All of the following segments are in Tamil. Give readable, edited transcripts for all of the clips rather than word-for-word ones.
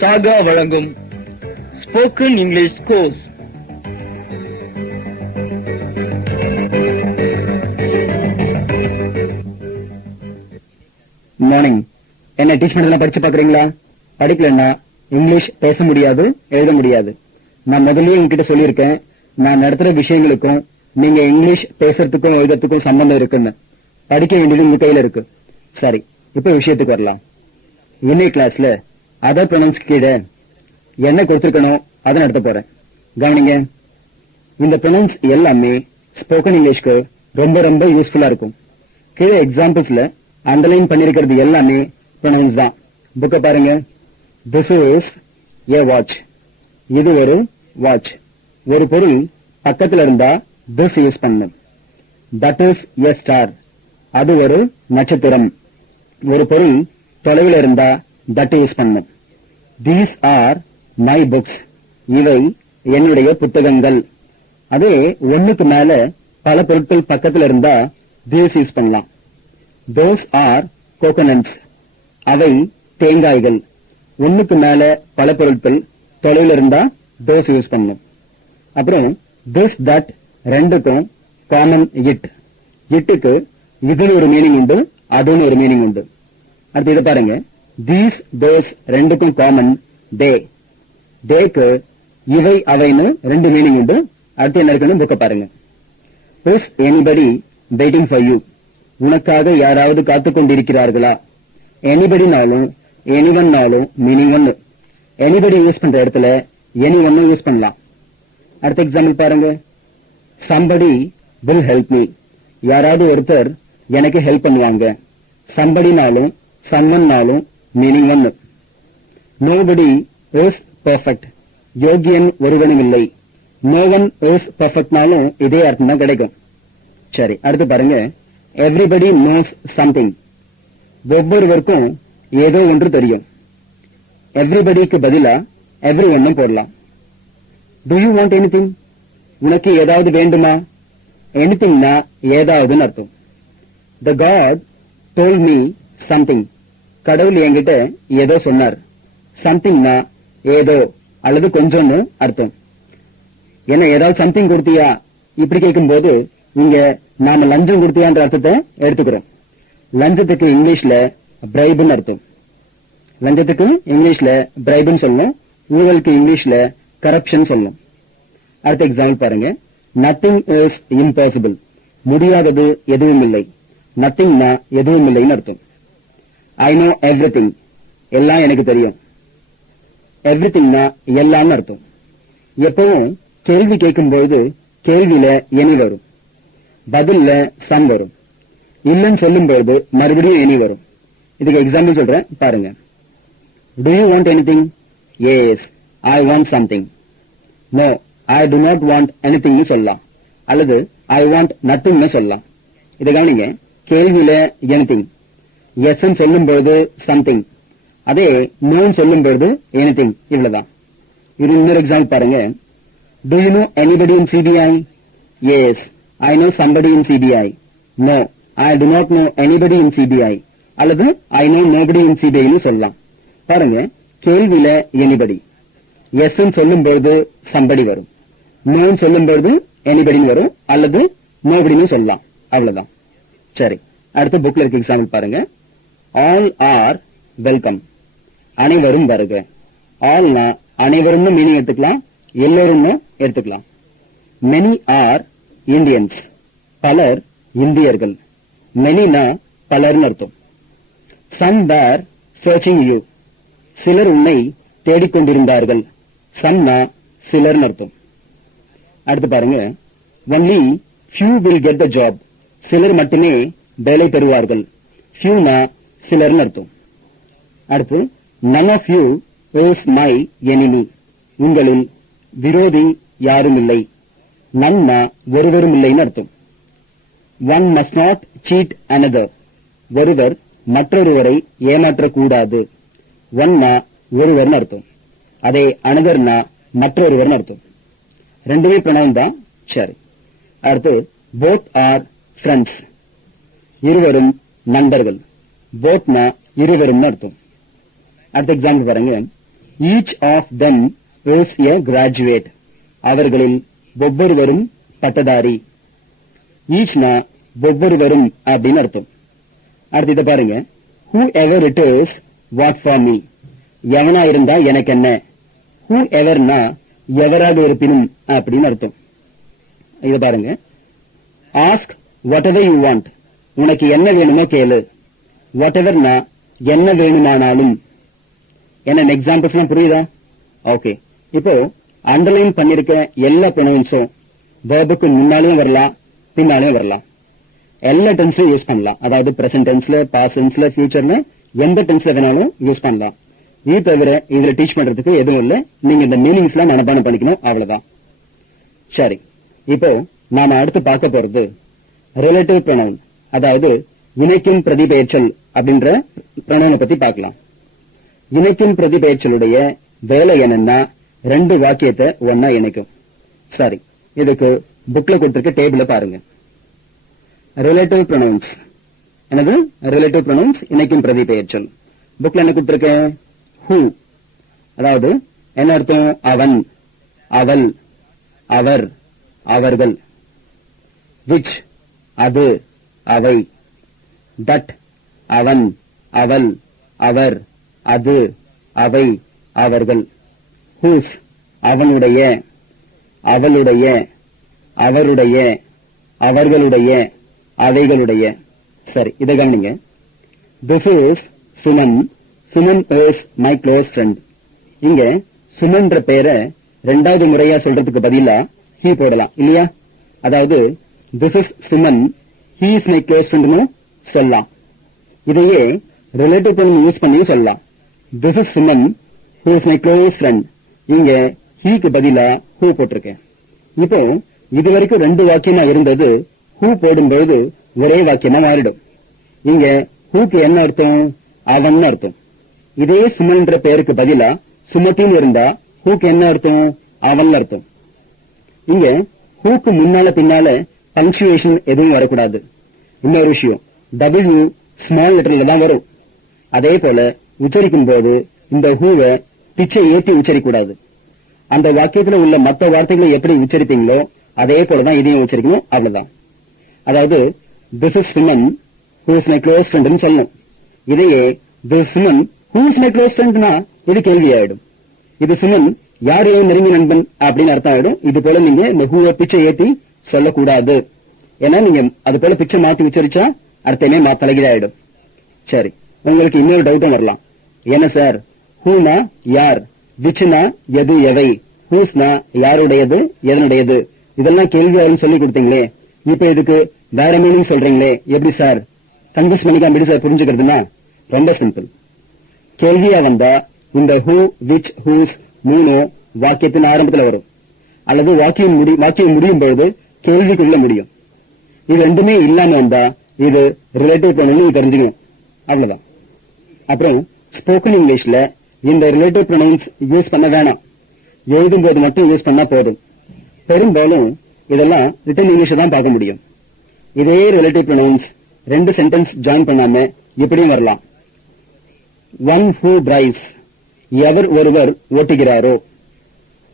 சாகா வழங்கும் ஸ்போக்கன் இங்கிலீஷ் கோர்ஸ். மார்னிங். என்ன டீச் பண்ணலாம் படிச்சு பாக்குறீங்களா? படிக்கலன்னா இங்கிலீஷ் பேச முடியாது, எழுத முடியாது. நான் முதல்லயே உங்ககிட்ட சொல்லியிருக்கேன், நான் நடத்துற விஷயங்களுக்கும் நீங்க இங்கிலீஷ் பேசுறதுக்கும் எழுதுறதுக்கும் சம்பந்தம் இருக்குன்னு. படிக்க வேண்டியது உங்க கையில இருக்கு. சரி, இப்ப விஷயத்துக்கு வரலாம். இன்னைக்கு கிளாஸ்ல அதர் ப்ரொனவுன்ஸ் கீழே என்ன கொடுத்திருக்கணும் அதை நடத்த போறேன். கவனிங்க. இந்த ப்ரொனவுன்ஸ் எல்லாமே ஸ்போக்கன் இங்கிலீஷ்க்கு ரொம்ப ரொம்ப யூஸ்ஃபுல்லா இருக்கும். கீழே எக்ஸாம்பிள்ஸ்ல அண்டர்லைன் பண்ணிருக்கிறது எல்லாமே ப்ரொனவுன்ஸ் தான். புக்க பாருங்க. This is a watch. இது ஒரு வாட்ச். ஒரு பொருள் பக்கத்துல இருந்தா திஸ் யூஸ் பண்ணும். That is a star. அது ஒரு நட்சத்திரம். ஒரு பொருள் தொலைவில் இருந்தா தட் யூஸ் பண்ணும். These are my books. இவை என்னுடைய புத்தகங்கள். அதே ஒண்ணுக்கு மேல பல பொருட்கள் பக்கத்துல இருந்தா தீஸ் யூஸ் பண்ணலாம். Those are coconuts. அவை தேங்காய்கள். ஒண்ணுக்கு மேல பல பொருட்கள் தொலைவில் இருந்தா தோஸ் யூஸ் பண்ணும். அப்புறம் திஸ் தட் ரெண்டுக்கும் காமன் இட். இட்டுக்கு இதுன்னு ஒரு மீனிங் உண்டு, அதுன்னு ஒரு மீனிங் உண்டு. அடுத்து இதை பாருங்க. தீஸ் தோஸ் ரெண்டுக்கும் காமன் தே. தேக்கு இவை அவைன்னு ரெண்டு மீனிங் உண்டு. அடுத்து என்ன இருக்குன்னு புக்க பாருங்க. Is anybody waiting for you. உனக்காக யாராவது காத்துக் கொண்டிருக்கிறார்களா? எனிபடினாலும் எனிவன்னாலும் மீனிங் ஒன்னு. எனிபடி யூஸ் பண்ற இடத்துல எனி ஒன்னு யூஸ் பண்ணலாம். அடுத்த எக்ஸாம்பிள் பாருங்க. Somebody will help me. யாராவது ஒருத்தர் எனக்கு ஹெல்ப் பண்ணுவாங்க. சம்படினாலும் சம்மன்னாலும் மீனிங் ஒன்னு. Nobody is perfect. யோகியன் ஒருவனும் இல்லை. நோ ஒன் இஸ் பெர்ஃபெக்ட்னாலும் இதே அர்த்தம் தான் கிடைக்கும். சரி, அடுத்து பாருங்க. Everybody knows something. ஒவ்வொருவருக்கும் ஏதோ ஒன்று தெரியும். எவ்ரிபடிக்கு பதிலா எவ்ரி ஒன்னும் போடலாம். To you want anything? உனக்கு ஏதாவது வேண்டுமா? எனிதிங்னா ஏதாவதுன்னு அர்த்தம். த காட் டோல்ட் மீ சம்திங். கடவுள் என்கிட்ட ஏதோ சொன்னார். சம்திங்னா ஏதோ அல்லது கொஞ்சம்னு அர்த்தம். என்ன ஏதாவது சம்திங் கொடுத்தியா இப்படி கேட்கும் போது இங்க நாம லஞ்சம் கொடுத்தியான்ற அர்த்தத்தை எடுத்துக்கிறோம். லஞ்சத்துக்கு இங்கிலீஷ்ல பிரைப்னு அர்த்தம். லஞ்சத்துக்கு இங்கிலீஷ்ல பிரைப்னு சொல்லணும். ஊழலுக்கு இங்கிலீஷ்ல கரப்ஷன் சொல்லணும். அடுத்த எக்ஸாம்பிள் பாருங்க. Nothing is impossible. முடியாதது எதுவும் இல்லை. நத்திங்னா எதுவும் இல்லைன்னு அர்த்தம். I know everything. எல்லாம் எனக்கு தெரியும். எவ்ரிதிங்னா எல்லாம்னு அர்த்தம். எப்பவும் கேள்வி கேட்கும்போது கேள்வியில எனி வரும், பதில்ல சம் வரும். இல்லன்னு சொல்லும்போது மறுபடியும் எனி வரும். இதுக்கு எக்ஸாம்பிள் சொல்றேன் பாருங்க. Do you want anything? Yes, I want something. No, I do not want எனிதிங்னு சொல்லலாம். அல்லது ஐ வாண்ட் நத்திங்னு சொல்லலாம். இதை கவனிங்க. கேள்வியில எனிதிங், எஸ் சொல்லும்போது சம்திங், அதே நோன்னு சொல்லும்போது எனிதிங். இவ்வளவுதான். இது இன்னொரு எக்ஸாம்பிள் பாருங்க. Do you know anybody in CBI? Yes, I know somebody in CBI. No, I do not know anybody in CBI. அல்லது ஐ நோ நோபடி இன் சிபிஐன்னு சொல்லலாம். பாருங்க, கேள்வியில எனிபடி, எஸ் சொல்லும்போது சம்படி வரும், நோன்னு சொல்லும்போது எனிபடின்னு வரும், அல்லது நோபடின்னு சொல்லலாம். அவ்வளவுதான். சரி, அடுத்த புக்ல இருக்க எக்ஸாம்பிள் பாருங்க. All are welcome. அனைவரும் வருக. ஆல்னா அனைவரும் மீனிங் எடுத்துக்கலாம், எல்லோரும் எடுத்துக்கலாம். Many are Indians. பலர் இந்தியர்கள். மெனினா பலர்னு அர்த்தம். Some were searching you. சிலர் உன்னை தேடிக்கொண்டிருந்தார்கள். சம்னா சிலர்னு அர்த்தம். அடுத்து பாருங்க. Only few will get the job. சிலர் மட்டுமே வேலை பெறுவார்கள். fewனா சிலர்னு அர்த்தம். அடுத்து none of you is my enemy. உங்களில் விரோதி யாரும் இல்லை. நன்னா ஒருவரும் இல்லைன்னு அர்த்தம். one must not cheat another. ஒருவர் மற்றொருவரை ஏமாற்றக்கூடாது. ஒன்னா ஒருவர்னு அர்த்தம். அதே anotherனா மற்றொருவர்னு அர்த்தம். ரெண்டுமே pronoun தான். சரி, அடுத்து both are friends, இருவரும் நண்பர்கள். bothனா இருவரும் அர்த்தம். அடுத்த எக்ஸாம்பிள் பாருங்க, each of them is a graduate, அவர்களில் ஒவ்வொருவரும் பட்டதாரி. ஈச்னா ஒவ்வொருவரும் அப்படின்னு அர்த்தம். அடுத்து இதை பாருங்க, whoever it is what for me, எவனா இருந்தா எனக்கு என்ன. whoeverனா எவராக இருப்பினும் அப்படின்னு அர்த்தம். இதை பாருங்க, ask whatever you want, உனக்கு என்ன வேணுமோ கேளு. whateverனா என்ன வேணுமானாலும். என்ன எக்ஸாம்பிள்ஸ் எல்லாம் புரியுதா? ஓகே, இப்போ அண்டர்லைன் பண்ணிருக்க எல்லா ப்ரொனவுன்ஸும் வெர்புக்கு முன்னாலேயும் வரலாம், பின்னாலேயும் வரலாம். எல்லா டென்ஸ்லயும் யூஸ் பண்ணலாம். அதாவது பிரசன்ட் டென்ஸ்ல, பாஸ்ட் டென்ஸ்ல, ஃபியூச்சர்ல எந்த டென்ஸ்ல வேணாலும் யூஸ் பண்ணலாம். இது தவிர இதுல டீச் பண்றதுக்கு எதுவும் இல்ல. நீங்க இந்த மீனிங்ஸ் எல்லாம் மனப்பாடம் பண்ணிக்கணும், அவ்வளவுதான். சரி, இப்போ நாம அடுத்து பார்க்க போறது ரிலேட்டிவ் ப்ரொனவுன், அதாவது இணைக்கும் பிரதிபெயர்ச்சொல் அப்படின்ற ப்ரொனவுனை பத்தி பார்க்கலாம். இணைக்கும் பிரதிபெயர்ச்சலுடைய வேலை என்னன்னா ரெண்டு வாக்கியத்தை ஒன்னா இணைக்கும். சரி, இதுக்கு புக்ல கொடுத்திருக்க டேபிள பாருங்க. ரிலேட்டிவ் ப்ரொனவுன்ஸ் என்னது? ரிலேட்டிவ் ப்ரொனவுன்ஸ் இணைக்கும் பிரதிபெயர்ச்சொல். புக்ல என்ன கொடுத்திருக்கேன்? ஹூ, அதாவது என்ன அர்த்தம்? அவன், அவள், அவர், அவர்கள். விச், அது, அவை. தட், அவன், அவள், அவர், அது, அவை, அவர்கள். ஹூஸ், அவனுடைய, அவளுடைய, அவருடைய, அவர்களுடைய, அவைகளுடைய. சரி, இதை கவனிங்க. This is Suman. Suman is my close friend. இங்க சுமன்ற பெயரை ரெண்டாவது முறையா சொல்றதுக்கு பதிலா he போடலாம் இல்லையா? அதாவது this is Suman, he is my close friend சொல்லலாம். இதையே ரிலேட்டிவ் ப்ரொனவுன் யூஸ் பண்ணியும் சொல்லலாம். This is Suman who is my close friend. இங்க he க்கு பதிலா who போட்டிருக்கேன். இப்போ இதுவரைக்கும் ரெண்டு வாக்கியமா இருந்தது who போடும்போது ஒரே வாக்கியமா மாறிடும். இங்க whoக்கு என்ன அர்த்தம்? அவன் அர்த்தம். இதே சுமன்ற பெயருக்கு பதிலா சுமத்தின்னு இருந்தா whoக்கு என்ன அர்த்தம்? அவன் அர்த்தம். இங்க whoக்கு முன்னால பின்னால பங்க்சுவேஷன் எதுவும் வரக்கூடாது. இன்னொரு விஷயம், W ஸ்மால் லெட்டர்ல தான் வரும். அதே போல உச்சரிக்கும் போது இந்த ஹூவை பிச்சை ஏற்றி உச்சரிக்கூடாது. அந்த வாக்கியத்துல உள்ள மற்ற வார்த்தைகளை எப்படி உச்சரிப்பீங்களோ அதே போலதான் இதையும் உச்சரிக்கணும், அவ்வளவுதான். அதாவது this is Suman who is my close friend னு சொல்லணும். இதையே this Suman who is my close friend னா இது கேள்வி ஆயிடும். இது சுமன் யார் ஏன் நெருங்கிய நண்பன் அப்படின்னு அர்த்தம் ஆயிடும். இது போல நீங்க இந்த ஹூவை பிச்சை ஏற்றி சொல்லக்கூடாது. ஏன்னா நீங்க அது போல பிச்சை மாத்தி உச்சரிச்சா அர்த்தமே தலைகீழாயிடும். சரி, உங்களுக்கு இன்னொரு டவுட்டும் வரலாம். என்ன சார், ஹூனா யார், விச்னா எது எவை, ஹூஸ்னா யாருடையது எதனுடையது, இதெல்லாம் கேள்வியாரும் சொல்லி கொடுத்தீங்களே, இப்ப இதுக்கு வேற மீனிங் சொல்றீங்களே, எப்படி சார் கன்ஃபியூஸ் பண்ணிக்காம எப்படி சார் புரிஞ்சுக்கிறதுனா ரொம்ப சிம்பிள். கேள்வியா வந்தா இந்த ஹூ, விச், ஹூஸ் மூணும் வாக்கியத்தின் ஆரம்பத்துல வரும், அல்லது வாக்கியம் முடியும் பொழுது கேள்விக்குள்ள முடியும். இது ரெண்டுமே இல்லாம வந்தா இது ரிலேட்டிவ் ப்ரொனவுன் தெரிஞ்சுக்கணும், அவ்வளவுதான். அப்புறம் ஸ்போக்கன் இங்கிலீஷ்ல இந்த ரிலேட்டிவ் ப்ரொனவுன்ஸ் யூஸ் பண்ண வேணாம், எழுதும் போது மட்டும் யூஸ் பண்ணா போதும். பெரும்பாலும் இதெல்லாம் ரிட்டன் இங்கிலீஷ் தான் பார்க்க முடியும். இதே ரிலேட்டிவ் ப்ரொனவுன்ஸ் ரெண்டு சென்டென்ஸ் ஜாயின் பண்ணாம இப்படியும் வரலாம். ஒன் ஹூ டிரைவ்ஸ், எவர் ஒருவர் ஓட்டுகிறாரோ.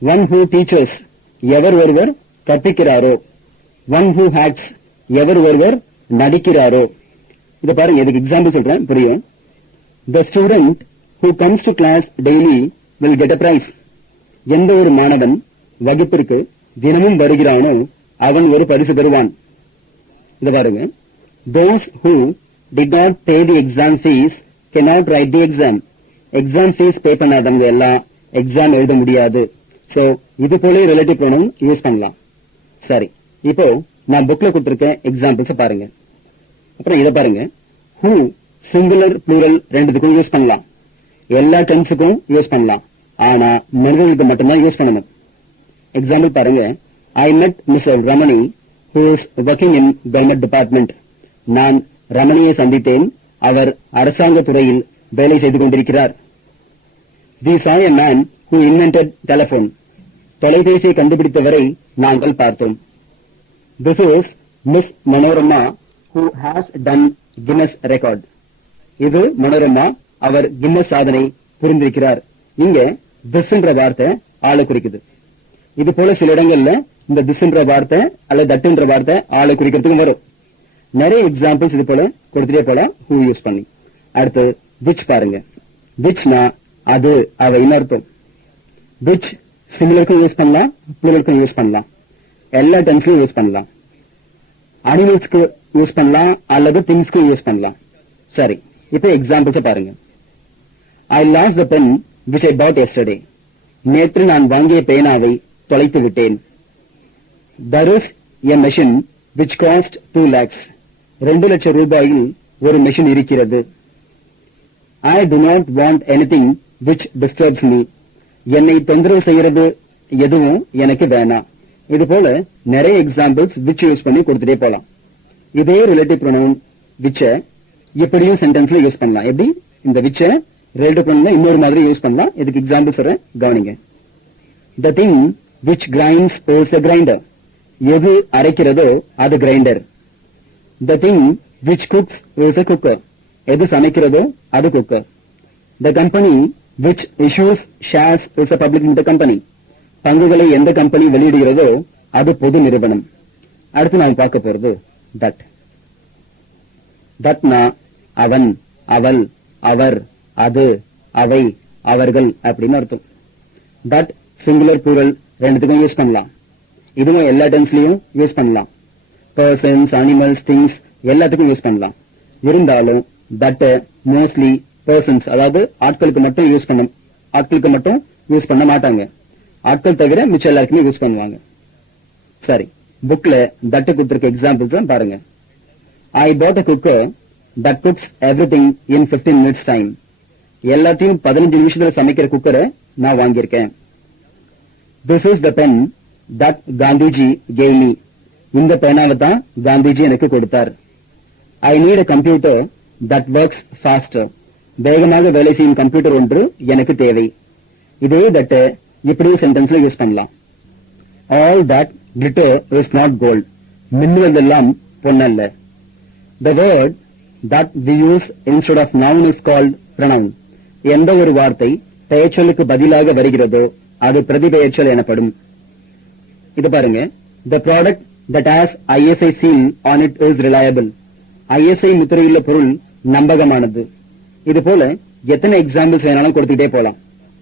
ஒன் ஹூ டீச்சர்ஸ், எவர் ஒருவர் கற்பிக்கிறாரோ. ஒன் ஹூ ஆக்ட்ஸ், எவர் ஒருவர் நடிக்கிறாரோ. இத பாருங்க, இதுக்கு எக்ஸாம்பிள் சொல்றேன், புரியும். The student who comes to class daily will get a prize. எந்த ஒரு மாணவன் வகுப்பிற்கு தினமும் வருகிறானோ அவன் ஒரு பரிசு பெறுவான். இத பாருங்க. Those who did not pay the exam fees cannot write the exam. Exam fees pay பண்ணாதவங்க எல்லாம் எக்ஸாம் எழுத முடியாது. சோ இது போல ரிலேட்டிவ் ப்ரொனவுன் யூஸ் பண்ணலாம். சரி, இப்போ நான் புக்ல கொடுத்திருக்கேன் எக்ஸாம்பிள்ஸ் பாருங்க. அப்புறம் இத பாருங்க. ஹூ சிங்குலர் ப்ளூரல் ரெண்டுத்துக்கும் யூஸ் பண்ணலாம், எல்லா டென்ஸுக்கும் யூஸ் பண்ணலாம். ஆனா மனிதர்களுக்கு மட்டும்தான் யூஸ் பண்ணணும். எக்ஸாம்பிள் பாருங்க. ஐ met mister Ramani who is working in government department. நான் ரமணியை சந்தித்தேன், அவர் அரசாங்க துறையில் வேலை செய்து கொண்டிருக்கிறார். We saw a man who invented telephone. தொலைபேசியை கண்டுபிடித்தவரை நாங்கள் பார்த்தோம். This is Miss Manorama who has done Guinness record. இது மனோரமா, அவர் கின்னஸ் சாதனை புரிந்திருக்கிறார். இங்க திஸ்ன்ற வார்த்தை ஆளை குறிக்குது. இது போல சில இடங்கள்ல இந்த திஸ்ன்ற வார்த்தை அல்லது தட்டுன்ற வார்த்தை ஆளை குறிக்கிறதுக்கும் வரும். நிறைய எக்ஸாம்பிள்ஸ் இது போல கொடுத்துட்டே போல who யூஸ் பண்ணி. அடுத்து which பாருங்க. whichனா அது அவைன்னு அர்த்தம். which சிங்குலருக்கும் யூஸ் பண்ணலாம், ப்ளூரலுக்கும் யூஸ் பண்ணலாம், எல்லா டென்ஸ்லயும் யூஸ் பண்ணலாம். அனிமல்ஸ்க்கு யூஸ் பண்ணலாம் அல்லது திங்ஸ்க்கு யூஸ் பண்ணலாம். சரி, இப்ப எக்ஸாம்பிள்ஸ் பாருங்க. I lost the pen which I bought yesterday. நேற்று நான் வாங்கிய பேனாவை தொலைத்து விட்டேன். There is a machine which cost 2 lakhs. 2 லட்சம் ரூபாயில் ஒரு மெஷின் இருக்கிறது. I do not want anything which disturbs me. என்னை தொந்தரவு செய்யறது எதுவும் எனக்கு வேணாம். இது போல நிறைய எக்ஸாம்பிள்ஸ் which யூஸ் பண்ணி கொடுத்துட்டே போலாம். இதே ரிலேட்டிவ் ப்ரோனவுன் which எப்படியும் சென்டென்ஸ்ல யூஸ் பண்ணலாம். எப்படி இந்த which ரிலேட்டிவ் ப்ரோனவுன்ல இன்னொரு மாதிரி யூஸ் பண்ணலாம். இதுக்கு எக்ஸாம்பிள்ஸ் வர கவனிங்க. The thing which grinds is a grinder. எது அரைக்கிறதோ அது grinder. The thing which cooks is a cooker. எது சமைக்கிறதோ அது cooker. The company which issues shares is a public limited company. பங்குகளை எந்த கம்பெனி வெளியிடுகிறதோ அது பொது நிறுவனம். அடுத்து நாம் பார்க்க போறது that. thatனா அவன், அவள், அவர், அது, அவை, அவர்கள் அப்படின்னு அர்த்தம். that சிங்குலர் ப்ளூரல் ரெண்டுத்துக்கும் யூஸ் பண்ணலாம். இதுவும் எல்லா டென்ஸ்லயும் யூஸ் பண்ணலாம். பர்சன்ஸ், அனிமல்ஸ், திங்ஸ் எல்லாத்துக்கும் யூஸ் பண்ணலாம். இருந்தாலும் that மோஸ்ட்லி பர்சன்ஸ் அதாவது ஆட்களுக்கு மட்டும் யூஸ் பண்ண மாட்டாங்க. ஆட்கள் தவிர மிச்சம் எல்லாருக்குமே யூஸ் பண்ணுவாங்க. சரி, புக்ல தட்டு கொடுத்திருக்க எக்ஸாம்பிள்ஸ் பாருங்க. I bought a cooker that cooks everything in 15 minutes time. எல்லாத்தையும் 15 நிமிஷத்துல சமைக்கிற குக்கரை நான் வாங்கியிருக்கேன். This is the pen that Gandhiji gave me. இந்த பேனாவை தான் காந்திஜி எனக்கு கொடுத்தார். I need a computer that works faster. வேகமாக வேலை செய்யும் கம்ப்யூட்டர் ஒன்று எனக்கு தேவை. இதே தட்ட இப்படியும் சென்டென்ஸ்ல யூஸ் பண்ணலாம். All that glitter is not gold. மின்னுவதெல்லாம் பொன்னல்ல. The word that we use instead of noun is called pronoun. எந்த ஒரு வார்த்தை பெயர்ச்சொல்லுக்கு பதிலாக வருகிறதோ அது பிரதிபெயர்ச்சொல் எனப்படும். இது பாருங்க. The product that has ISI seal on it is reliable. ISI முத்திரையுள்ள பொருள் நம்பகமானது. இது போல எத்தனை எக்ஸாம்பிள்ஸ் வேணாலும் கொடுத்துட்டே போலாம்.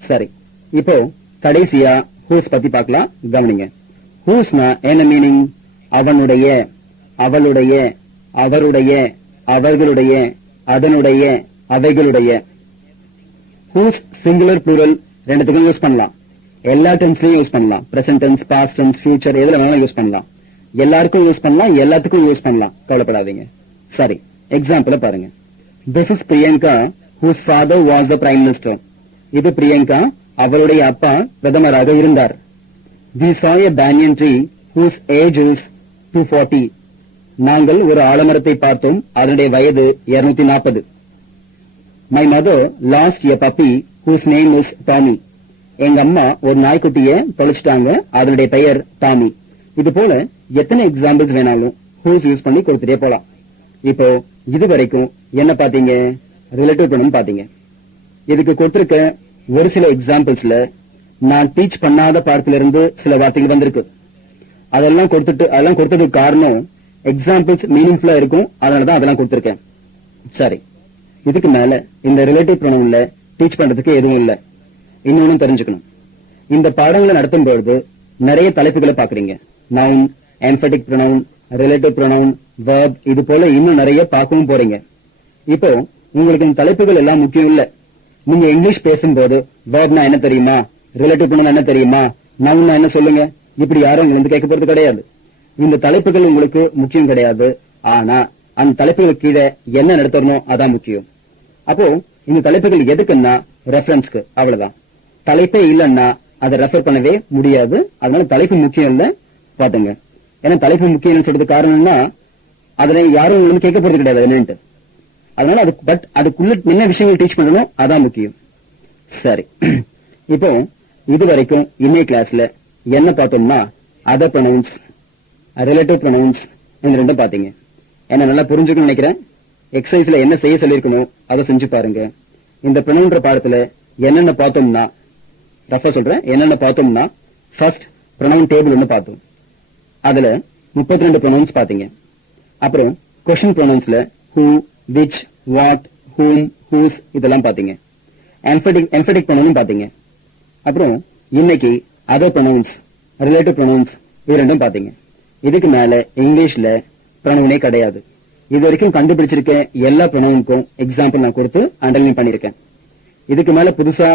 சரி, இப்போ கடைசியா whose பத்தி பார்க்கலாம். கவனிங்க. whoseனா என்ன மீனிங்? அவனுடைய, அவளுடைய, அவருடைய, அவர்களுடைய, அதனுடைய, அவைகளுடைய. whose சிங்குலர் ப்ளூரல் ரெண்டுத்துக்கும் யூஸ் பண்ணலாம். எல்லா டென்ஸ்லயும் யூஸ் பண்ணலாம். Present tense, past tense, future எதுல வேணாலும் யூஸ் பண்ணலாம். எல்லாருக்கும் யூஸ் பண்ணலாம், எல்லாத்துக்கும் யூஸ் பண்ணலாம். கவலைப்படாதீங்க. சரி, எக்ஸாம்பிள பாருங்க. This is Priyanka whose father was the prime minister. இது பிரியங்கா, அவளுடைய அப்பா பிரதமராக இருந்தார். We saw a banyan tree whose age is 240. நாங்கள் ஒரு ஆலமரத்தை பார்த்தோம், அதனுடைய வயது 240. My mother lost a puppy whose name is Tommy. எங்க அம்மா ஒரு நாய்க்குட்டியை தொலைச்சிட்டாங்க, அதனுடைய பெயர் டாமி. இது போல எத்தனை எக்ஸாம்பிள்ஸ் வேணாலும் whose யூஸ் பண்ணி கொடுத்துட்டே போலாம். இப்போ இது வரைக்கும் என்ன பாத்தீங்க? ரிலேட்டிவ் ப்ரோனவுன் பாத்தீங்க. இதுக்கு கொடுத்திருக்க ஒரு சில எக்ஸாம்பிள்ஸ்ல நான் டீச் பண்ணாத பாடத்துல இருந்து சில வார்த்தைகள் வந்திருக்கு. அதெல்லாம் கொடுத்ததுக்கு காரணம் எக்ஸாம்பிள்ஸ் மீனிங்ஃபுல்லா இருக்கும், அதனாலதான் அதெல்லாம் கொடுத்திருக்கேன். சரி, இதுக்கு மேல இந்த ரிலேட்டிவ் ப்ரோனவுன்ல டீச் பண்றதுக்கு எதுவும் இல்ல. இன்னொன்னு தெரிஞ்சுக்கணும். இந்த பாடங்களை நடத்தும் பொழுது நிறைய தலைப்புகளை பாக்குறீங்க. Noun, emphatic pronoun, relative pronoun, verb, இது போல இன்னும் நிறைய பார்க்கவும் போறீங்க. இப்போ உங்களுக்கு இந்த தலைப்புகள் எல்லாம் முக்கியம் இல்ல. நீங்க இங்கிலீஷ் பேசும்போது வெர்ப்னா என்ன தெரியுமா, ரிலேட்டிவ் ப்ரோனவுன் என்ன தெரியுமா, நவுன்னா என்ன சொல்லுங்க, இப்படி யாரும் உங்களுக்கு கேட்க போறது கிடையாது. இந்த தலைப்புகள் உங்களுக்கு முக்கியம் கிடையாது. ஆனா அந்த தலைப்புகளுக்கு கீழே என்ன நடத்தணும் அதான் முக்கியம். அப்போ இந்த தலைப்புகள் எதுக்குன்னா ரெஃபரன்ஸ்க்கு, அவ்வளவுதான். தலைப்பே இல்லன்னா அதை ரெஃபர் பண்ணவே முடியாது. அதனால தலைப்பு முக்கியம் இல்ல, பாத்துங்க. ஏன்னா தலைப்பு முக்கியம் சொல்றது காரணம்னா அதுல யாரும் உங்களுக்கு கேட்க போறது கிடையாது என்னன்ட்டு. அதனால அதுக்குள்ள என்ன விஷயங்கள் டீச் பண்ணணும் அதான் முக்கியம். சரி, இப்போ இது வரைக்கும் இன்னைய கிளாஸ்ல என்ன பார்த்தோம்னா அதர் ப்ரொனவுன்ஸ், ரிலேட்டிவ் ப்ரொனவுன்ஸ் இந்த ரெண்டும் பாத்தீங்க. என்ன நல்லா புரிஞ்சுக்கணும்னு நினைக்கிறேன். எக்ஸசைஸ்ல என்ன செய்ய சொல்லிருக்கணும் அதை செஞ்சு பாருங்க. இந்த ப்ரொனவுன்ற பாடத்துல என்னென்ன பார்த்தோம்னா, ரஃபா சொல்றேன், என்னென்ன பார்த்தோம்னா ஃபர்ஸ்ட் ப்ரொனவுன் டேபிள் ஒன்னு பார்த்தோம். அதுல 32 ப்ரொனவுன்ஸ் பாத்தீங்க. அப்புறம் question ப்ரொனவுன்ஸ்ல who, which, what, whom, whose இதெல்லாம் பாத்தீங்க. எம்பெடிக் ப்ரொனவுன் பாத்தீங்க. அப்புறம் இன்னைக்கு அதர் ப்ரொனவுன்ஸ், ரிலேட்டிவ் ப்ரொனவுன்ஸ் இது ரெண்டும் பாத்தீங்க. இதுக்கு மேல இங்கிலீஷ்ல ப்ரொனவுனே கிடையாது. இது வரைக்கும் கண்டுபிடிச்சிருக்க எல்லா ப்ரொனவுனுக்கும் எக்ஸாம்பிள் நான் கொடுத்து அண்டர்லைன் பண்ணிருக்கேன். இதுக்கு மேல புதுசா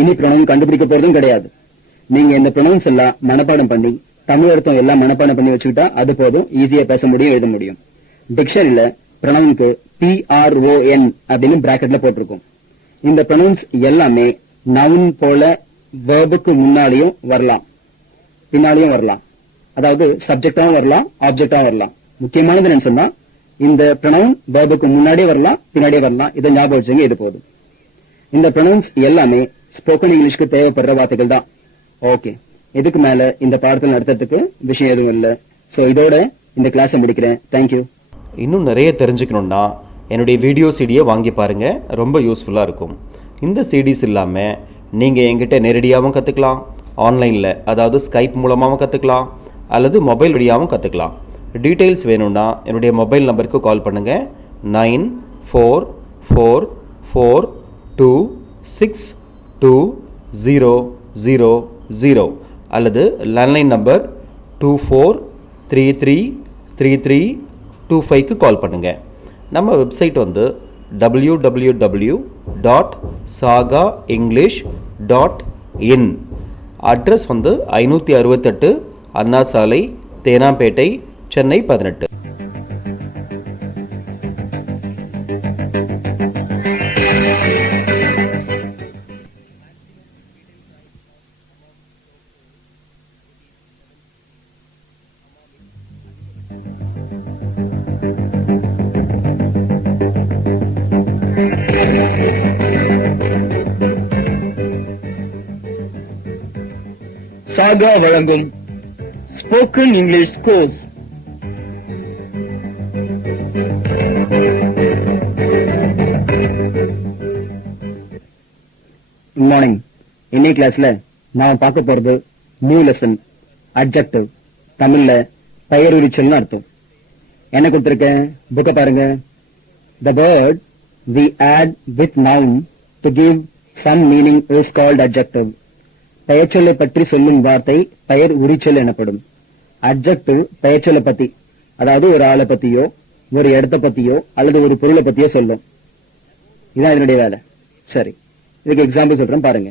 இனி ப்ரொனவுன் கண்டுபிடிக்க போறதும் கிடையாது. நீங்க இந்த ப்ரொனவுன்ஸ் எல்லாம் மனப்பாடம் பண்ணி தமிழ் அர்த்தம் எல்லாம் மனப்பாடம் பண்ணி வச்சுக்கிட்டா அது போதும், ஈஸியா பேச முடியும், எழுத முடியும். டிக்ஷனரியில ப்ரொனவுனுக்கு PRON அப்படின்னு பிராக்கெட்ல போட்டிருக்கும். இந்த ப்ரொனவுன்ஸ் எல்லாமே நவுன் போல வெர்புக்கு முன்னாடியும் வரலாம், பின்னாடியும் வரலாம். அதாவது சப்ஜெக்டாவும் வரலாம், ஆப்ஜெக்டாவும் வரலாம். முக்கியமானது என்னன்னு சொன்னா இந்த ப்ரொனவுன் வெர்புக்கு முன்னாடியே வரலாம், பின்னாடியே வரலாம். இதை ஞாபகம் வச்சுங்க, இது போதும். இந்த ப்ரொனவுன்ஸ் எல்லாமே ஸ்போக்கன் இங்கிலீஷ்க்கு தேவைப்படுற வார்த்தைகள் தான். ஓகே, இதுக்கு மேல இந்த பாடத்தில் நடத்துறதுக்கு விஷயம் எதுவும் இல்லை. சோ இதோட இந்த கிளாஸை முடிக்கிறேன். தேங்க்யூ. இன்னும் நிறைய தெரிஞ்சுக்கணும்னா என்னுடைய வீடியோ சிடியை வாங்கி பாருங்க, ரொம்ப யூஸ்ஃபுல்லாக இருக்கும். இந்த சிடிஸ் இல்லாமல் நீங்கள் எங்கிட்ட நேரடியாகவும் கற்றுக்கலாம், ஆன்லைனில் அதாவது ஸ்கைப் மூலமாகவும் கற்றுக்கலாம், அல்லது மொபைல் வழியாகவும் கற்றுக்கலாம். டீட்டெயில்ஸ் வேணும்னா என்னுடைய மொபைல் நம்பருக்கு கால் பண்ணுங்கள். 9444262000 அல்லது லேண்ட்லைன் நம்பர் 24333325க்கு கால் பண்ணுங்கள். நம்ம வெப்சைட் வந்து www.sagaenglish.in. அட்ரஸ் வந்து 568 அண்ணா சாலை, தேனாம்பேட்டை, சென்னை 18. சாகா வழங்கும் spoken English course. Good morning. இன்னைக்கு கிளாஸ்ல நாம பார்க்க போறது நியூ லெசன், அட்ஜெக்டிவ். தமிழ்ல பெயருரிச்சல்னு அர்த்தம். என்ன கொடுத்திருக்கேன், புக்க பாருங்க. The word we add with noun to give some meaning is called adjective. பெயர்ச்சொல்லை பற்றி சொல்லும் வார்த்தை பெயர் உரிச்சொல் எனப்படும். அட்ஜெக்டிவ் பெயர்ச்சொல்லை பத்தி, அதாவது ஒரு ஆளை பத்தியோ ஒரு இடத்தை பத்தியோ அல்லது ஒரு பொருளை பத்தியோ சொல்லும். இதான் இதனுடைய வேலை. சரி, இதுக்கு எக்ஸாம்பிள் சொல்றேன் பாருங்க.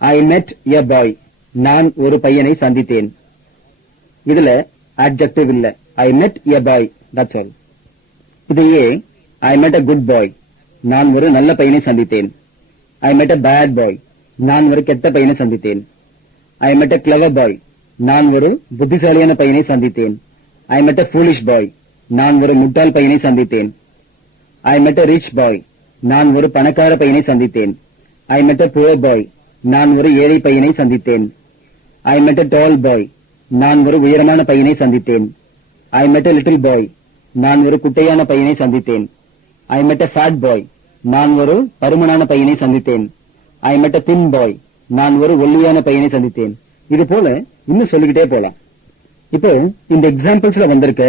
I met a boy. நான் ஒரு பையனை சந்தித்தேன். இதுல adjective இல்ல, I met a boy, that's all. இதையே I met a good boy. நான் ஒரு நல்ல பையனை சந்தித்தேன். I met a bad boy. நான் ஒரு கெட்ட பையனை சந்தித்தேன். I met a clever boy. நான் ஒரு புத்திசாலியான பையனை சந்தித்தேன். I met a foolish boy. நான் ஒரு முட்டாள் பையனை சந்தித்தேன். I met a rich boy. நான் ஒரு பணக்கார பையனை சந்தித்தேன். I met a poor boy. நான் ஒரு ஏழை பையனை சந்தித்தேன். I met a tall boy. நான் ஒரு உயரமான பையனை சந்தித்தேன். I met a little boy. நான் ஒரு குட்டையான பையனை சந்தித்தேன். I met a fat boy. நான் ஒரு பருமனான பையனை சந்தித்தேன். I met a thin boy. நான் ஒரு ஒல்லியான பையனை சந்தித்தேன். இது போல இன்னும் சொல்லிக்கிட்டே போலாம். இப்போ இந்த எக்ஸாம்பிள்ஸ்ல வந்திருக்க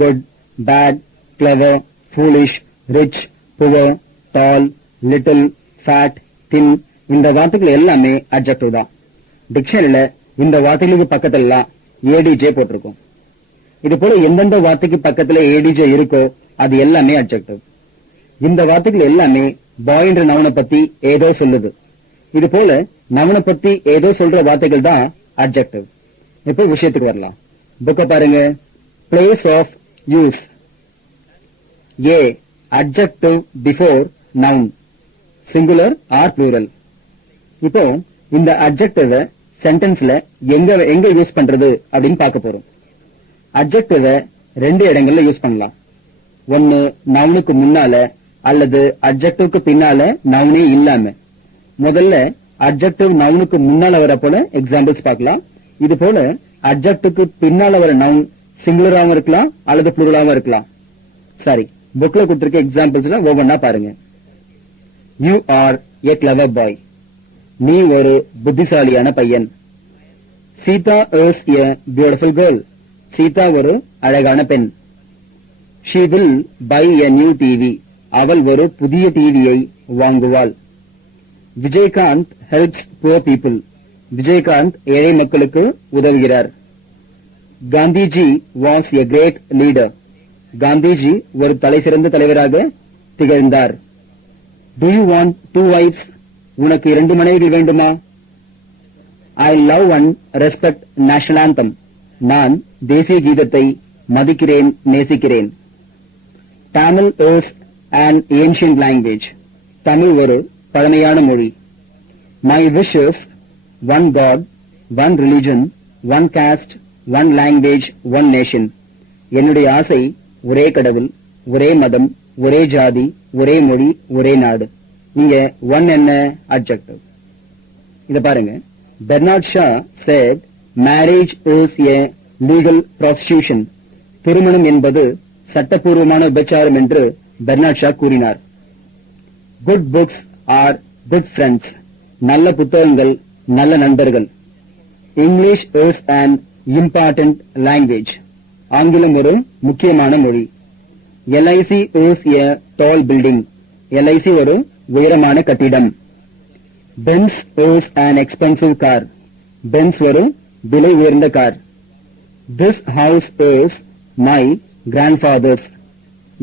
good, bad, clever, foolish, rich, poor, tall, little, fat, thin இந்த வார்த்தைகள் எல்லாமே அட்ஜெக்டிவ் தான். டிக்ஷனரியில இந்த வார்த்தைகளுக்கு பக்கத்துல ஏடிஜே போட்டிருக்கும். இது போல எந்தெந்த வார்த்தைக்கு பக்கத்துல ஏடிஜே இருக்கோ அது எல்லாமே அட்ஜெக்டிவ். இந்த வார்த்தைகள் எல்லாமே பாய் என்ற நவனை பத்தி ஏதோ சொல்லுது. இது போல நவனை பத்தி ஏதோ சொல்ற வார்த்தைகள் தான் அட்ஜெக்டிவ். இப்போ விஷயத்துக்கு வரலாம். புக்க பாருங்க. Place of use. A adjective before noun, singular or plural. இப்போ இந்த adjective சென்டென்ஸ்ல எங்க யூஸ் பண்றது அப்படின்னு பார்க்க போறோம். adjective ரெண்டு இடங்கள்ல யூஸ் பண்ணலாம். ஒன்னு நவுனுக்கு முன்னால அல்லது adjectiveக்கு பின்னால நவுனே இல்லாம. முதல்ல அட்ஜெக்டிவ் நவுனுக்கு முன்னால வர போல எக்ஸாம்பிள்ஸ் பார்க்கலாம். இது போல அட்ஜெக்டிவ்க்கு பின்னால வர நவுன் சிங்குலராவும் இருக்கலாம் அல்லது புளூரலாவும் இருக்கலாம். சரி, புக்ல கொடுத்திருக்க எக்ஸாம்பிள்ஸ்ல ஒவ்வொன்னா பாருங்க. You are a clever boy. நீ ஒரு புத்திசாலியான பையன். Sita is a beautiful girl. Sita ஒரு அழகான பெண். she will buy a new TV. அவள் ஒரு புதிய டிவியை வாங்குவாள். Vijayakanth helps poor people. Vijayakanth ஏழை மக்களுக்கு உதவுகிறார். Gandhiji was a great leader. Gandhiji ஒரு தலைசிறந்த தலைவராக திகழ்ந்தார். Do you want two wives? உனக்கு 2 மனைவிகள் வேண்டுமா? I love and respect national anthem. நான் தேசிய கீதத்தை மதிக்கிறேன், நேசிக்கிறேன். Tamil is an ancient language. Tamil ஒரு பழமையான மொழி. My wishes, one God, one religion, one caste, one language, one nation. என்னுடைய ஆசை ஒரே கடவுள், ஒரே மதம், ஒரே ஜாதி, ஒரே மொழி, ஒரே நாடு. இங்க ஒன் என்ன அட்ஜெக்டிவ். இத பாருங்க. Bernard Shaw said marriage is a legal prostitution. திருமணம் என்பது சட்டப்பூர்வமான விபச்சாரம் என்று பெர்னார்ட் ஷா கூறினார். Good books are good friends. நல்ல புத்தகங்கள் நல்ல நண்பர்கள். English is an important language. ஆங்கிலம் ஒரு முக்கியமான மொழி. LIC is a tall building. LIC ஒரு உயரமான கட்டிடம். Benz is an expensive car. Benz ஒரு விலை உயர்ந்த car. This house is my grandfather's.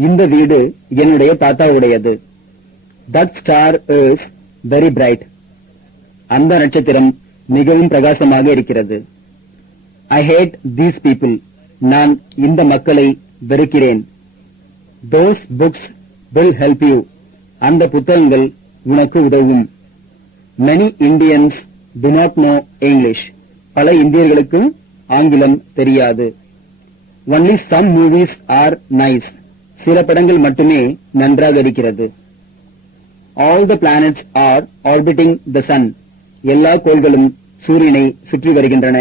இந்த வீடு என்னுடைய தாத்தாவுடையது. That star is very bright. அந்த நட்சத்திரம் மிகவும் பிரகாசமாக இருக்கிறது. I hate these people. நான் இந்த மக்களை வெறுக்கிறேன். Those books will help you. அந்த புத்தகங்கள் உனக்கு உதவும். Many Indians do not know English. பல இந்தியர்களுக்கு ஆங்கிலம் தெரியாது. Only some movies are nice. சில படங்கள் மட்டுமே நன்றாக இருக்கிறது. All the planets are orbiting the sun. எல்லா கோள்களும் சூரியனை சுற்றி வருகின்றன.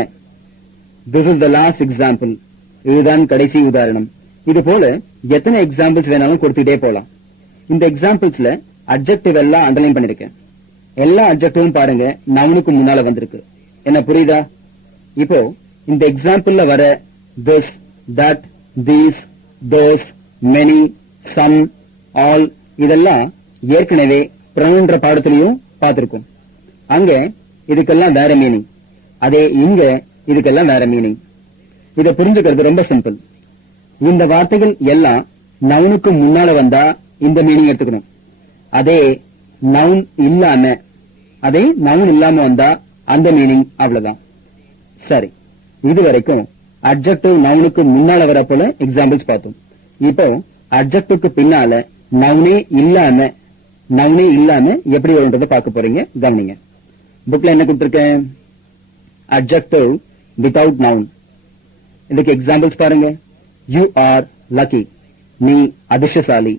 This is the last example. இதுதான் கடைசி உதாரணம். இது போல எத்தனை எக்ஸாம்பிள்ஸ் வேணாலும் கொடுத்துட்டே போலாம். இந்த எக்ஸாம்பிள்ஸ்ல அட்ஜெக்டிவ் எல்லாம் அண்டர்லைன் பண்ணிருக்கேன். எல்லா அட்ஜெக்டிவும் பாருங்க நவுனுக்கு முன்னால வந்திருக்கு. என்ன புரியுதா? இப்போ இந்த எக்ஸாம்பிள்ல வர this, that, these, those, many, some, all இதெல்லாம் ஏற்கனவே ப்ரொனவுன்ற பாடத்திலையும் பார்த்திருக்கும். அங்க இதுக்கெல்லாம் வேற மீனிங். அதே இங்க இதுக்கெல்லாம் வேற மீனிங். இத புரிஞ்சுக்கிறது ரொம்ப சிம்பிள். இந்த வார்த்தைகள் எல்லாம் நவுனுக்கு முன்னால வந்தா இந்த மீனிங் எடுத்துக்கணும். அதே நவுன் இல்லாம வந்தா அந்த மீனிங் அவ்வளவுதான். சரி, இதுவரைக்கும் அட்ஜெக்டிவ் நவுனுக்கு முன்னால வர போல எக்ஸாம்பிள்ஸ் பார்த்தோம். இப்போ அட்ஜெக்டிவ்க்கு பின்னால நவுனே இல்லாம எப்படி வரும்ன்றதை பார்க்க போறீங்க. கவனிங்க. புக்ல என்ன கொடுத்திருக்கேன்? Adjective without noun. இதுக்கு எக்ஸாம்பிள்ஸ் பாருங்க. You are lucky. நீ அதிர்ஷ்டசாலி.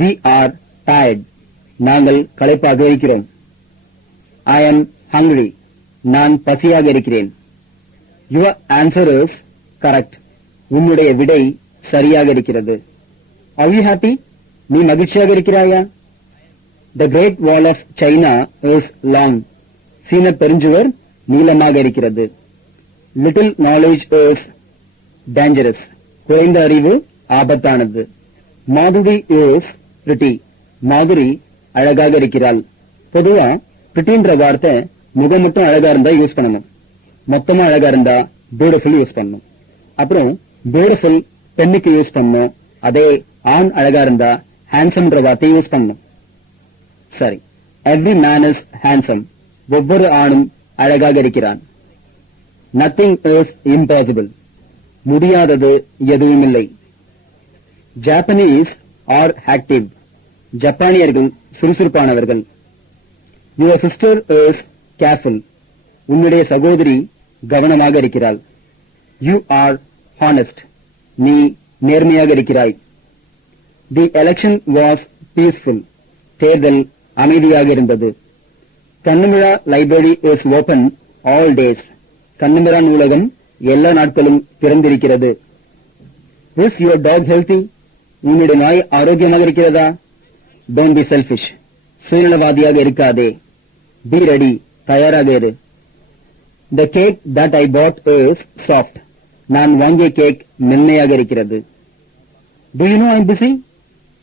We are tired. நாங்கள் களைப்பாக இருக்கிறோம். ஐ am hungry. நான் பசியாக இருக்கிறேன். Your answer is correct. உன்னுடைய விடை சரியாக இருக்கிறது. Are you happy? நீ மகிழ்ச்சியாக இருக்கிறாயா? The Great Wall of China is long. சீன பெருஞ்சுவர் நீளமாக இருக்கிறது. Little knowledge is dangerous. குறைந்த அறிவு ஆபத்தானது. Madhuri is pretty. மாதுரி அழகாக இருக்கிறாள். பொதுவா prettyன்ற வார்த்தை முகம் மட்டும் அழகா இருந்தா யூஸ் பண்ணணும். மொத்தமா அழகா இருந்தா பியூட்டிஃபுல் யூஸ் பண்ணணும். அப்புறம் பியூட்டிஃபுல் பெண்ணுக்கு யூஸ் பண்ணணும். அதே ஆண் அழகா இருந்தா ஹேண்ட்ஸம்ன்ற வார்த்தை யூஸ் பண்ணணும். சரி, every man is handsome. ஒவ்வொரு ஆணும் அழகாக இருக்கிறான். Nothing is impossible. முடியாதது எதுவும் இல்லை. Japanese are active. ஜப்பானியர்கள் சுறுசுறுப்பானவர்கள். Your sister is careful. உன்னுடைய சகோதரி கவனமாக இருக்கிறாள். You are honest. நீ நேர்மையாக இருக்கிறாய். The election was peaceful. தேர்தல் அமைதியாக இருந்தது. கண்ணுமிழா library is open all days. கண்ணுமிழா நூலகம் எல்லா நாட்களும் திறந்திருக்கிறது. Is your dog healthy? உன்னுடைய நாய் ஆரோக்கியமாக இருக்கிறதா? Don't be selfish. சுயநலவாதியாக இருக்காதே. Be ready. தயாராக இரு. The cake that I bought is soft. நான் வாங்கிய கேக் மென்மையாக இருக்கிறது. Do you know I'm busy?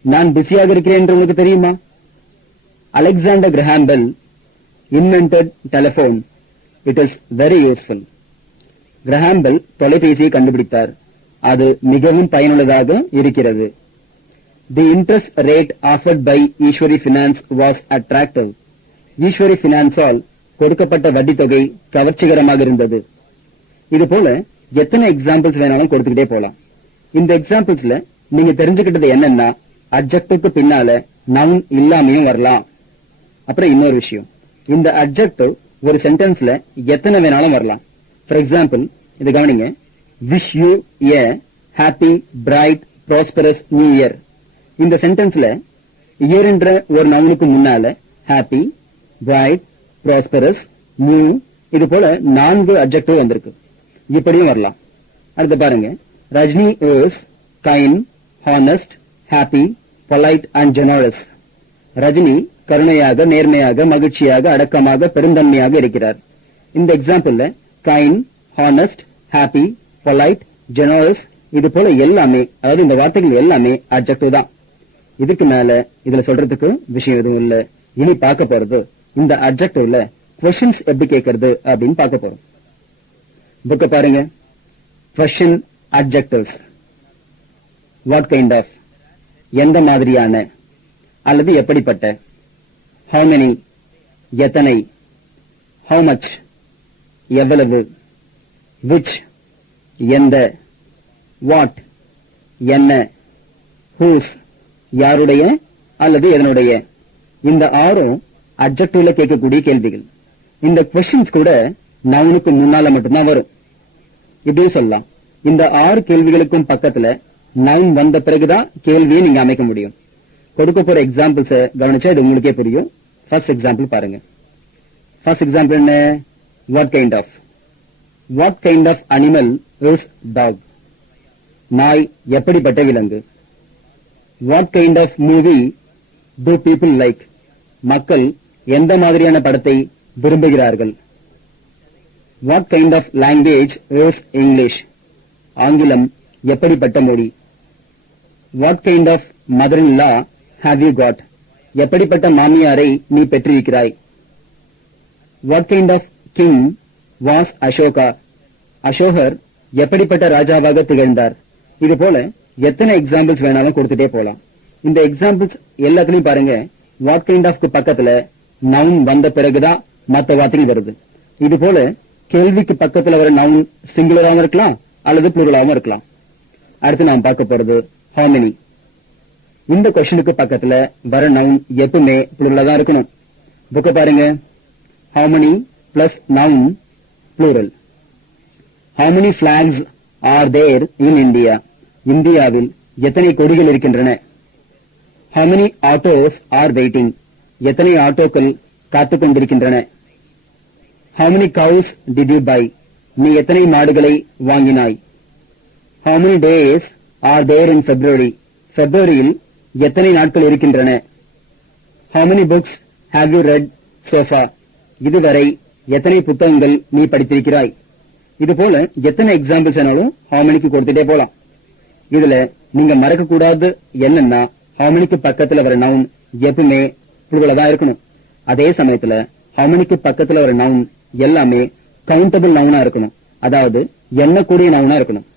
நான் பிஸியாக இருக்கிறேன் என்று உங்களுக்கு தெரியுமா? Alexander Graham bell invented telephone. It is very useful. Graham bell தொலைபேசியை கண்டுபிடித்தார். அது மிகவும் பயனுள்ளதாக இருக்கிறது. The interest rate offered by Ishwari Finance was attractive. Eswari பினான்ஸால் கொடுக்கப்பட்ட வட்டி தொகை கவர்ச்சிகரமாக இருந்தது. இது போல எத்தனை எக்ஸாம்பிள்ஸ் வேணாலும் கொடுத்துக்கிட்டே போலாம். இந்த எக்ஸாம்பிள்ஸ்ல நீங்க தெரிஞ்சுக்கிட்டது என்னன்னா, அட்ஜெக்டிவ்க்கு பின்னால நவுன் இல்லாமையும் வரலாம். அப்புறம் இன்னொரு விஷயம், இந்த அட்ஜெக்டிவ் ஒரு சென்டென்ஸ்ல எத்தனை வேணாலும் வரலாம். ஃபார் எக்ஸாம்பிள், இது கவனிங்க. Wish you a happy bright prosperous new year. இந்த சென்டென்ஸ்ல இயர் என்ற ஒரு நவுனுக்கு முன்னால ஹாப்பி, பிரைட், ப்ராஸ்பரஸ், நியூ இது போல 4 அட்ஜெக்டிவ் வந்திருக்கு. இப்படியும் வரலாம். அடுத்து பாருங்க. Rajini is kind, honest, happy, polite and generous. Rajini கருணையாக, நேர்மையாக, மகிழ்ச்சியாக, அடக்கமாக, பெருந்தன்மையாக இருக்கிறார். இந்த எக்ஸாம்பிள்ல kind, honest, happy, polite, generous இது போல எல்லாமே, அதாவது இந்த வார்த்தைகள் எல்லாமே அட்ஜெக்டிவ் தான். இதுக்கு மேல இதுல சொல்றதுக்கு விஷயம் எதுவும் இல்ல. இனி பார்க்க போறது இந்த அட்ஜெக்டிவ்ல क्वेश्चंस எப்படி கேட்கிறது அப்படின்னு பார்க்க போறோம். புக்க பாருங்க. Question adjectives. What kind of, எந்த மாதிரியான அல்லது எப்படிப்பட்ட. how many, எத்தனை. how much, எவ்வளவு. which, எந்த. what, என்ன. whose, யாருடைய அல்லது எதனுடைய. இந்த ஆறும் அட்ஜெக்டிவ்ல கேட்கக்கூடிய கேள்விகள். இந்த क्वेश्चंस கூட நவுனுக்கு முன்னால மட்டும்தான் வரும். இப்படியும் சொல்லலாம். இந்த 6 கேள்விகளுக்கும் பக்கத்துல நவுன் வந்த பிறகுதான் கேள்வியை நீங்க அமைக்க முடியும். கொடுக்க போற எக்ஸாம்பிள்ஸ் கவனிச்சா இது உங்களுக்கே புரியும். ஃபர்ஸ்ட் எக்ஸாம்பிள் பாருங்க. ஃபர்ஸ்ட் எக்ஸாம்பிள் என்ன? What kind of. What kind of animal is dog. நாய் எப்படிப்பட்ட விலங்கு. What kind of movie do people like. மக்கள் எந்த மாதிரியான படத்தை விரும்புகிறார்கள். What kind of language is English. ஆங்கிலம் எப்படிப்பட்ட மொழி. What kind of mother in law have you got. எப்படிப்பட்ட மாமியாரை நீ பெற்றிருக்கிறாய். What kind of king was Ashoka. அசோகர் எப்படிப்பட்ட ராஜாவாக திகழ்ந்தார். இது போல எத்தனை எக்ஸாம்பிள்ஸ் வேணாலும் கொடுத்துட்டே போலாம். இந்த எக்ஸாம்பிள்ஸ் எல்லாத்துலயும் பாருங்க, வாட் கைண்ட் ஆஃப்க்கு பக்கத்துல நவுன் வந்த பிறகுதான் மத்த வார்த்தைகள் வருது. இது போல கேள்விக்கு பக்கத்துல வர நவுன் சிங்குலராகவும் இருக்கலாம் அல்லது புளூரலாகவும் இருக்கலாம். அடுத்து நாம் பார்க்க போறது how many. இந்த क्वेश्चனுக்கு பக்கத்துல வர நவுன் எப்பவுமே புளூரலா தான் இருக்கணும். புக்க பாருங்க. how many plus noun plural. how many flags are there in India. இந்தியாவில் எத்தனை கொடிகள் இருக்கின்றன. how many autos are waiting. எத்தனை ஆட்டோக்கள் காத்துக் கொண்டிருக்கின்றன. how many cows did you buy. நீ எத்தனை மாடுகளை வாங்கினாய். how many days are there in February. பிப்ரவரியில் எத்தனை நாட்கள் இருக்கின்றன. how many books have you read so far. இதுவரை எத்தனை புத்தகங்கள் நீ படித்திருக்கிறாய். இது போல எத்தனை எக்ஸாம்பிள்ஸ் ஆனாலும் how manyக்கு கொடுத்துட்டே போலாம். இதுல நீங்க மறக்க கூடாது என்னன்னா, how manyக்கு பக்கத்துல வர நவுன் எப்பவுமே புளூரலா தான் இருக்கணும். அதே சமயத்துல how manyக்கு பக்கத்துல வர நவுன் எல்லாமே கவுண்டபிள் நவுனா இருக்கணும். அதாவது எண்ணக்கூடிய நவுனா இருக்கணும்.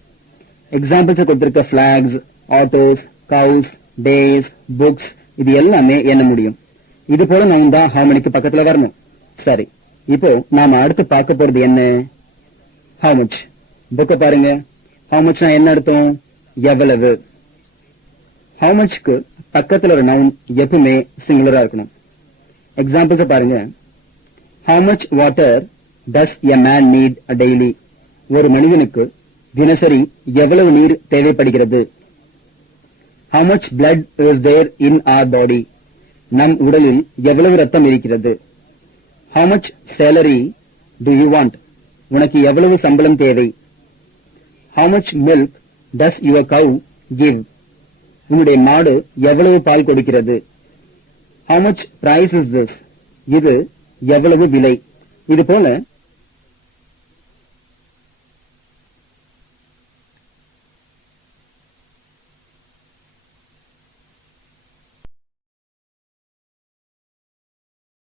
எக்ஸாம்பிள்ஸ் கொடுத்திருக்க பிளாக்ஸ், ஆட்டோஸ், கவுஸ், டேஸ், புக்ஸ் இது எல்லாமே எண்ண முடியும். இது போல நவுன் தான் how manyக்கு பக்கத்துல வரணும். சரி, இப்போ நாம அடுத்து பார்க்க போறது என்ன? how much. புக்க பாருங்க. how muchனா என்ன அர்த்தம்? எவ்வளவு. how muchக்கு பக்கத்துல ஒரு நவுன் எப்பவுமே சிங்குலரா இருக்கணும். எக்ஸாம்பிள்ஸ் பாருங்க. how much water does a man need daily. ஒரு மனிதனுக்கு தினசரி எவ்வளவு நீர் தேவைப்படுகிறது. how much blood is there in our body. நம் உடலில் எவ்வளவு ரத்தம் இருக்கிறது. How much salary do you want? உனக்கு எவ்வளவு சம்பளம் தேவை? How much milk does your cow give? உன்னுடைய மாடு எவ்வளவு பால் கொடுக்கிறது? How much price is this? இது எவ்வளவு விலை? இது போல